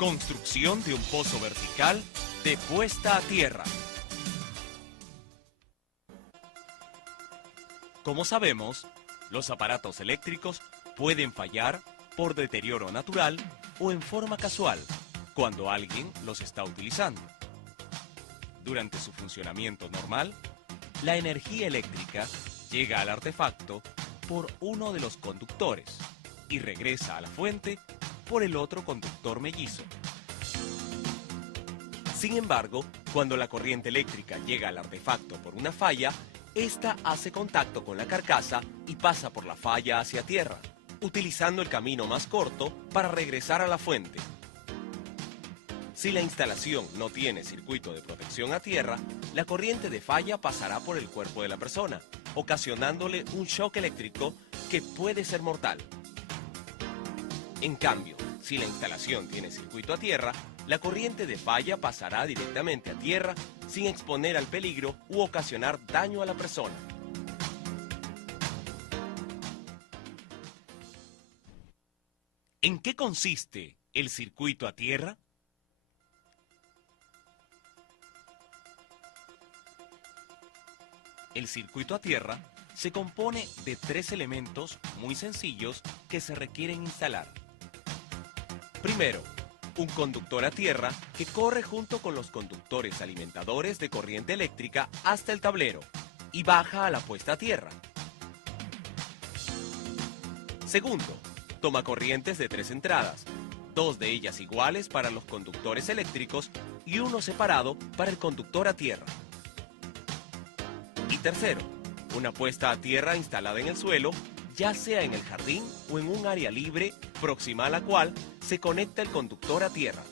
Construcción de un pozo vertical de puesta a tierra. Como sabemos, los aparatos eléctricos pueden fallar por deterioro natural o en forma casual cuando alguien los está utilizando. Durante su funcionamiento normal, la energía eléctrica llega al artefacto por uno de los conductores y regresa a la fuente por el otro conductor mellizo. Sin embargo, cuando la corriente eléctrica llega al artefacto por una falla, esta hace contacto con la carcasa y pasa por la falla hacia tierra, utilizando el camino más corto para regresar a la fuente. Si la instalación no tiene circuito de protección a tierra, la corriente de falla pasará por el cuerpo de la persona, ocasionándole un shock eléctrico que puede ser mortal. En cambio, si la instalación tiene circuito a tierra, la corriente de falla pasará directamente a tierra sin exponer al peligro u ocasionar daño a la persona. ¿En qué consiste el circuito a tierra? El circuito a tierra se compone de 3 elementos muy sencillos que se requieren instalar. Primero, un conductor a tierra que corre junto con los conductores alimentadores de corriente eléctrica hasta el tablero y baja a la puesta a tierra. Segundo, tomacorrientes de 3 entradas, 2 de ellas iguales para los conductores eléctricos y uno separado para el conductor a tierra. Y tercero, una puesta a tierra instalada en el suelo, ya sea en el jardín o en un área libre próxima a la cual se conecta el conductor a tierra.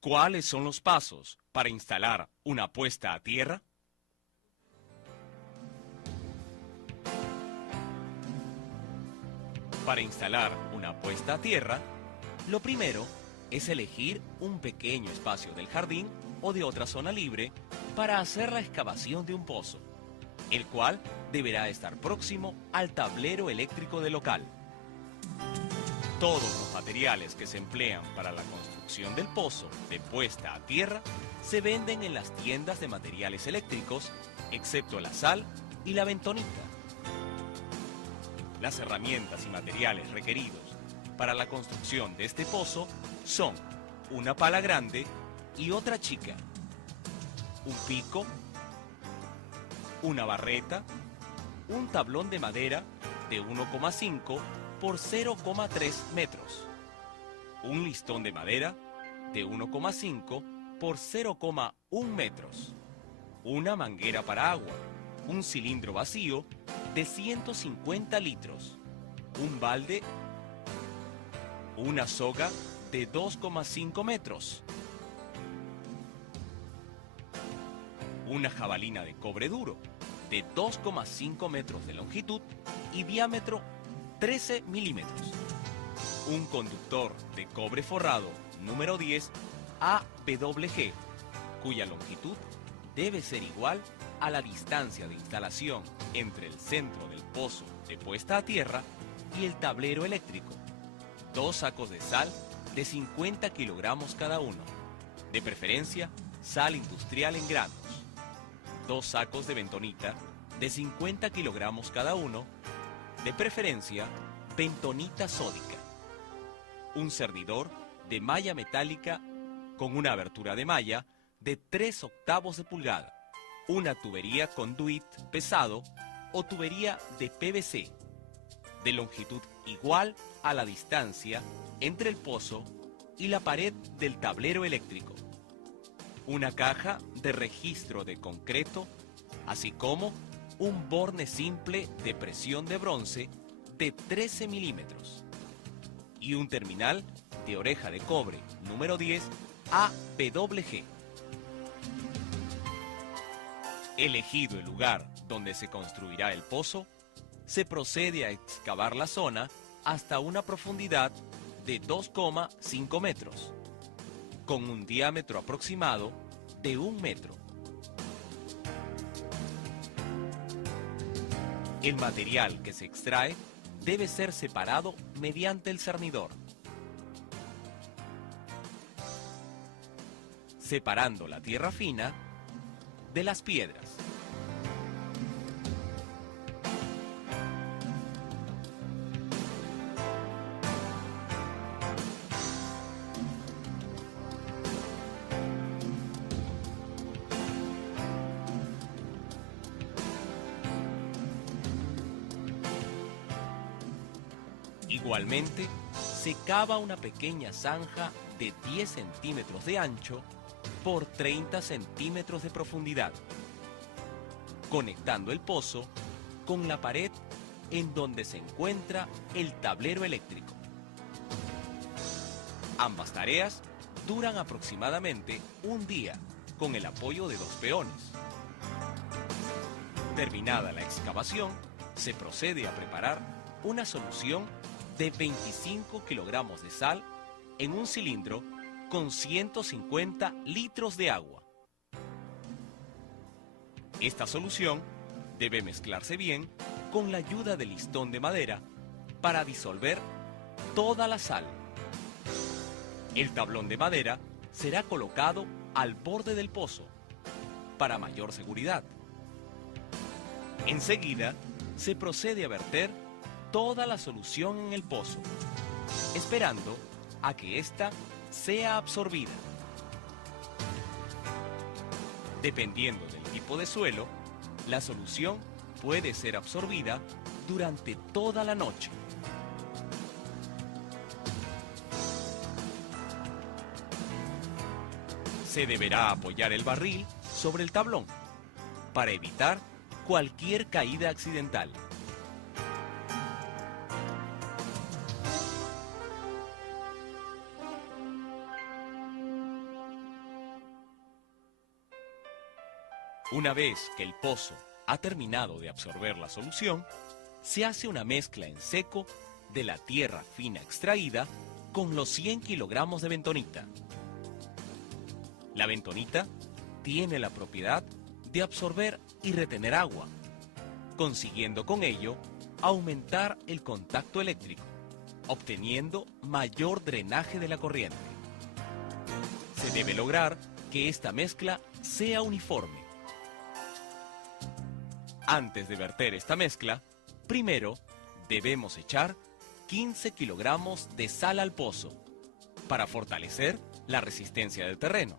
¿Cuáles son los pasos para instalar una puesta a tierra? Para instalar una puesta a tierra, lo primero es elegir un pequeño espacio del jardín o de otra zona libre para hacer la excavación de un pozo, el cual deberá estar próximo al tablero eléctrico del local. Todos los materiales que se emplean para la construcción del pozo de puesta a tierra se venden en las tiendas de materiales eléctricos, excepto la sal y la bentonita. Las herramientas y materiales requeridos para la construcción de este pozo son una pala grande y otra chica, un pico, una barreta, un tablón de madera de 1,5 por 0,3 metros, un listón de madera de 1,5 por 0,1 metros, una manguera para agua, un cilindro vacío de 150 litros, un balde, una soga de 2,5 metros, una jabalina de cobre duro de 2,5 metros de longitud y diámetro 13 milímetros, un conductor de cobre forrado número 10 AWG, cuya longitud debe ser igual a la distancia de instalación entre el centro del pozo de puesta a tierra y el tablero eléctrico, 2 sacos de sal de 50 kilogramos cada uno, de preferencia sal industrial en granos, 2 sacos de bentonita de 50 kilogramos cada uno, de preferencia bentonita sódica, un cernidor de malla metálica con una abertura de malla de 3/8 de pulgada, una tubería conduit pesado o tubería de PVC, de longitud igual a la distancia entre el pozo y la pared del tablero eléctrico, una caja de registro de concreto, así como un borne simple de presión de bronce de 13 milímetros y un terminal de oreja de cobre número 10 AWG. Elegido el lugar donde se construirá el pozo, se procede a excavar la zona hasta una profundidad de 2,5 metros, con un diámetro aproximado de 1 metro. El material que se extrae debe ser separado mediante el cernidor, separando la tierra fina de las piedras. Igualmente, se cava una pequeña zanja de 10 centímetros de ancho por 30 centímetros de profundidad, conectando el pozo con la pared en donde se encuentra el tablero eléctrico. Ambas tareas duran aproximadamente un día con el apoyo de 2 peones. Terminada la excavación, se procede a preparar una solución de 25 kilogramos de sal en un cilindro con 150 litros de agua. Esta solución debe mezclarse bien con la ayuda del listón de madera para disolver toda la sal. El tablón de madera será colocado al borde del pozo para mayor seguridad. Enseguida, se procede a verter toda la solución en el pozo, esperando a que ésta sea absorbida. Dependiendo del tipo de suelo, la solución puede ser absorbida durante toda la noche. Se deberá apoyar el barril sobre el tablón para evitar cualquier caída accidental. Una vez que el pozo ha terminado de absorber la solución, se hace una mezcla en seco de la tierra fina extraída con los 100 kilogramos de bentonita. La bentonita tiene la propiedad de absorber y retener agua, consiguiendo con ello aumentar el contacto eléctrico, obteniendo mayor drenaje de la corriente. Se debe lograr que esta mezcla sea uniforme. Antes de verter esta mezcla, primero debemos echar 15 kilogramos de sal al pozo para fortalecer la resistencia del terreno.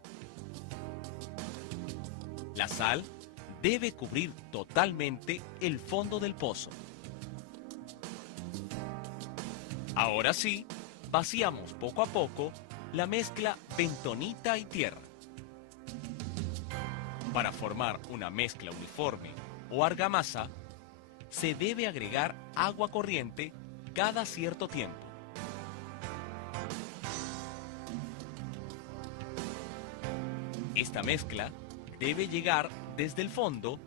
La sal debe cubrir totalmente el fondo del pozo. Ahora sí, vaciamos poco a poco la mezcla bentonita y tierra. Para formar una mezcla uniforme o argamasa, se debe agregar agua corriente cada cierto tiempo. Esta mezcla debe llegar desde el fondo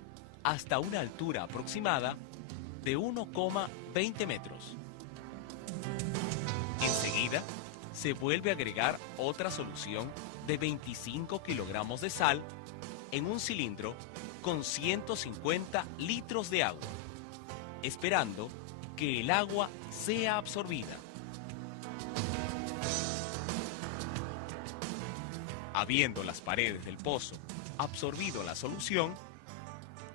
hasta una altura aproximada de 1,20 metros. Enseguida, se vuelve a agregar otra solución de 25 kilogramos de sal en un cilindro con 150 litros de agua, esperando que el agua sea absorbida. Habiendo las paredes del pozo absorbido la solución,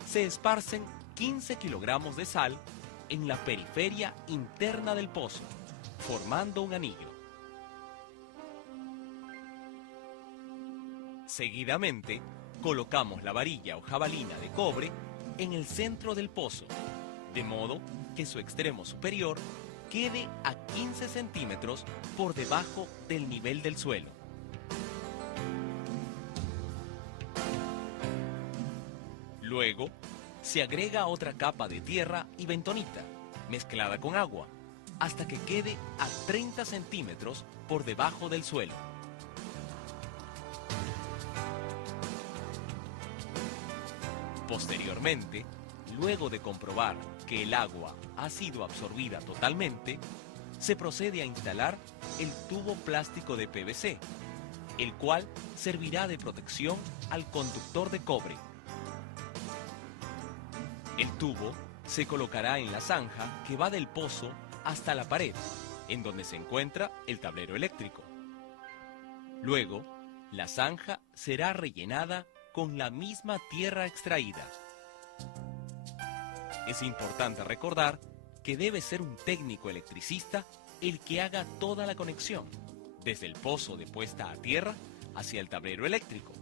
se esparcen 15 kilogramos de sal en la periferia interna del pozo, formando un anillo. Seguidamente, colocamos la varilla o jabalina de cobre en el centro del pozo, de modo que su extremo superior quede a 15 centímetros por debajo del nivel del suelo. Luego, se agrega otra capa de tierra y bentonita, mezclada con agua, hasta que quede a 30 centímetros por debajo del suelo. Posteriormente, luego de comprobar que el agua ha sido absorbida totalmente, se procede a instalar el tubo plástico de PVC, el cual servirá de protección al conductor de cobre. El tubo se colocará en la zanja que va del pozo hasta la pared, en donde se encuentra el tablero eléctrico. Luego, la zanja será rellenada con la misma tierra extraída. Es importante recordar que debe ser un técnico electricista el que haga toda la conexión, desde el pozo de puesta a tierra hacia el tablero eléctrico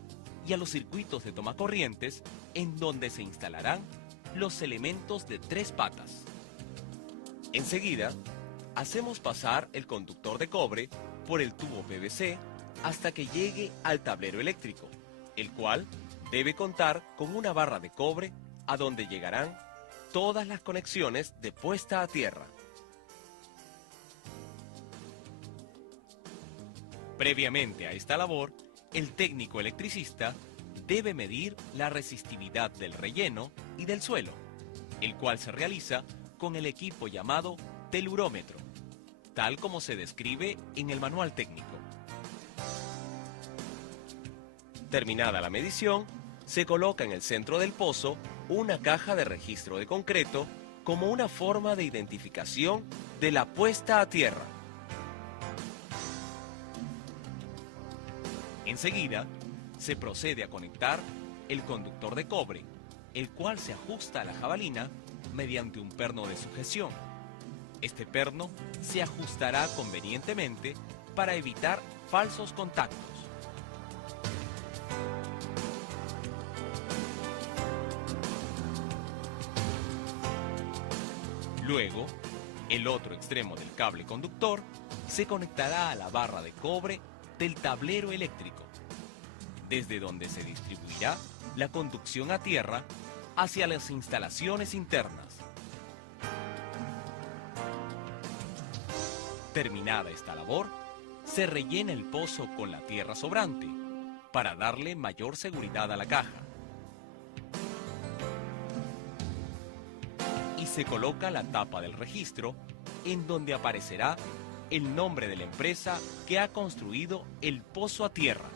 y a los circuitos de tomacorrientes en donde se instalarán los elementos de 3 patas. Enseguida, hacemos pasar el conductor de cobre por el tubo PVC hasta que llegue al tablero eléctrico, el cual debe contar con una barra de cobre a donde llegarán todas las conexiones de puesta a tierra. Previamente a esta labor, el técnico electricista debe medir la resistividad del relleno y del suelo, el cual se realiza con el equipo llamado telurómetro, tal como se describe en el manual técnico. Terminada la medición, se coloca en el centro del pozo una caja de registro de concreto como una forma de identificación de la puesta a tierra. Enseguida, se procede a conectar el conductor de cobre, el cual se ajusta a la jabalina mediante un perno de sujeción. Este perno se ajustará convenientemente para evitar falsos contactos. Luego, el otro extremo del cable conductor se conectará a la barra de cobre del tablero eléctrico, desde donde se distribuirá la conducción a tierra hacia las instalaciones internas. Terminada esta labor, se rellena el pozo con la tierra sobrante para darle mayor seguridad a la caja. Y se coloca la tapa del registro en donde aparecerá el nombre de la empresa que ha construido el pozo a tierra.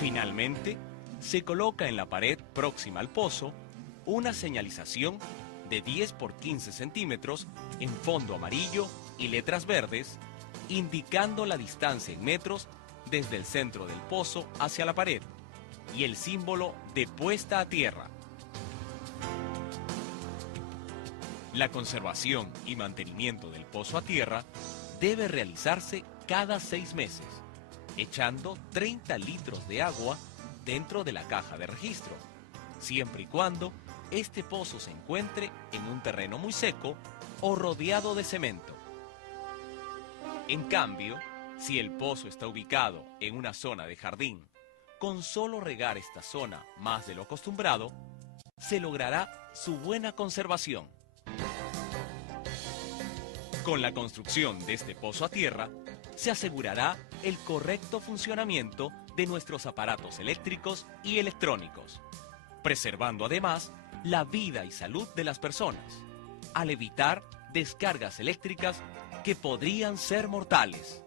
Finalmente, se coloca en la pared próxima al pozo una señalización de 10 por 15 centímetros en fondo amarillo y letras verdes, indicando la distancia en metros desde el centro del pozo hacia la pared y el símbolo de puesta a tierra. La conservación y mantenimiento del pozo a tierra debe realizarse cada 6 meses, echando 30 litros de agua dentro de la caja de registro, siempre y cuando este pozo se encuentre en un terreno muy seco o rodeado de cemento. En cambio, si el pozo está ubicado en una zona de jardín, con solo regar esta zona más de lo acostumbrado, se logrará su buena conservación. Con la construcción de este pozo a tierra, se asegurará el correcto funcionamiento de nuestros aparatos eléctricos y electrónicos, preservando además la vida y salud de las personas, al evitar descargas eléctricas que podrían ser mortales.